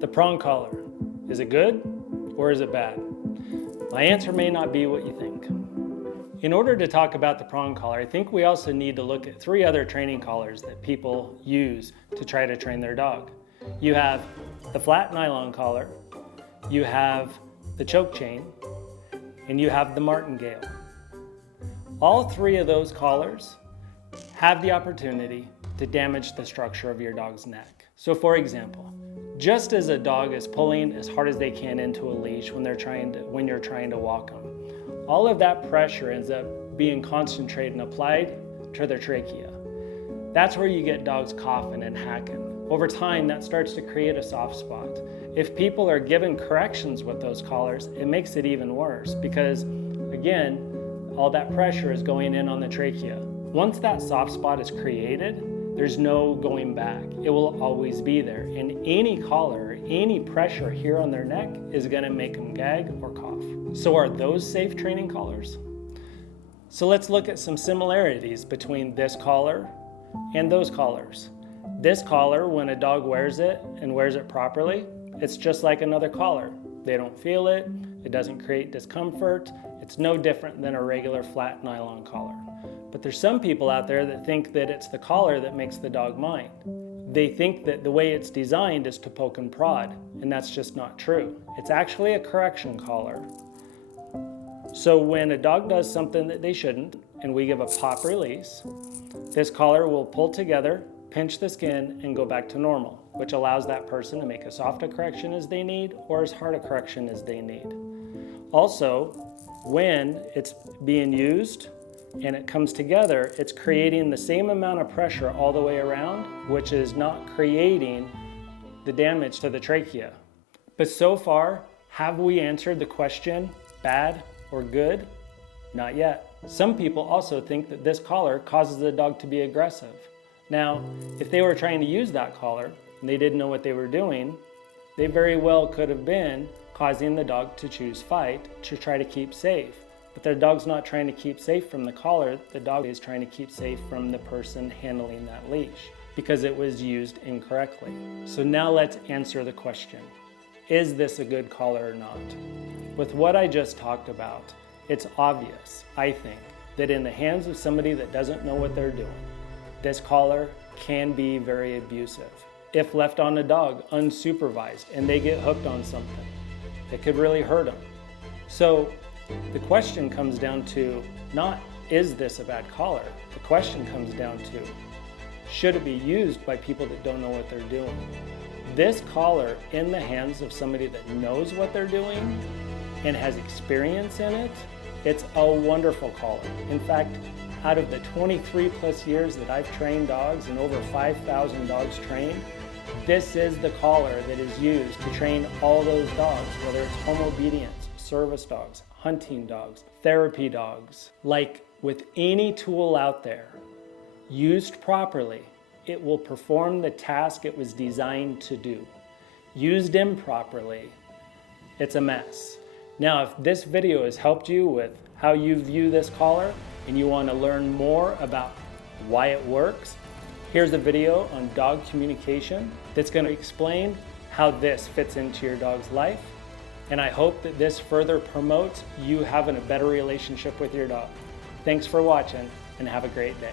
The prong collar, is it good or is it bad? My answer may not be what you think. In order to talk about the prong collar, I think we also need to look at 3 other training collars that people use to try to train their dog. You have the flat nylon collar, you have the choke chain, and you have the martingale. All 3 of those collars have the opportunity to damage the structure of your dog's neck. So for example, just as a dog is pulling as hard as they can into a leash when you're trying to walk them, all of that pressure ends up being concentrated and applied to their trachea. That's where you get dogs coughing and hacking. Over time, that starts to create a soft spot. If people are given corrections with those collars, it makes it even worse because, again, all that pressure is going in on the trachea. Once that soft spot is created, there's no going back. It will always be there. And any collar, any pressure here on their neck is gonna make them gag or cough. So are those safe training collars? So let's look at some similarities between this collar and those collars. This collar, when a dog wears it and wears it properly, it's just like another collar. They don't feel it, it doesn't create discomfort, it's no different than a regular flat nylon collar. But there's some people out there that think that it's the collar that makes the dog mind. They think that the way it's designed is to poke and prod, and that's just not true. It's actually a correction collar. So when a dog does something that they shouldn't, and we give a pop release, this collar will pull together, pinch the skin, and go back to normal, which allows that person to make as soft a correction as they need or as hard a correction as they need. Also, when it's being used, and it comes together, it's creating the same amount of pressure all the way around, which is not creating the damage to the trachea. But so far, have we answered the question, bad or good? Not yet. Some people also think that this collar causes the dog to be aggressive. Now, if they were trying to use that collar and they didn't know what they were doing, they very well could have been causing the dog to choose fight to try to keep safe. But their dog's not trying to keep safe from the collar, the dog is trying to keep safe from the person handling that leash because it was used incorrectly. So now let's answer the question, is this a good collar or not? With what I just talked about, it's obvious, I think, that in the hands of somebody that doesn't know what they're doing, this collar can be very abusive. If left on a dog unsupervised and they get hooked on something, it could really hurt them. So the question comes down to not, is this a bad collar? The question comes down to, should it be used by people that don't know what they're doing? This collar in the hands of somebody that knows what they're doing and has experience in it, it's a wonderful collar. In fact, out of the 23 plus years that I've trained dogs and over 5,000 dogs trained, this is the collar that is used to train all those dogs, whether it's home obedience, service dogs, hunting dogs, therapy dogs. Like with any tool out there, used properly, it will perform the task it was designed to do. Used improperly, it's a mess. Now, if this video has helped you with how you view this collar and you want to learn more about why it works, here's a video on dog communication that's going to explain how this fits into your dog's life. And I hope that this further promotes you having a better relationship with your dog. Thanks for watching and have a great day.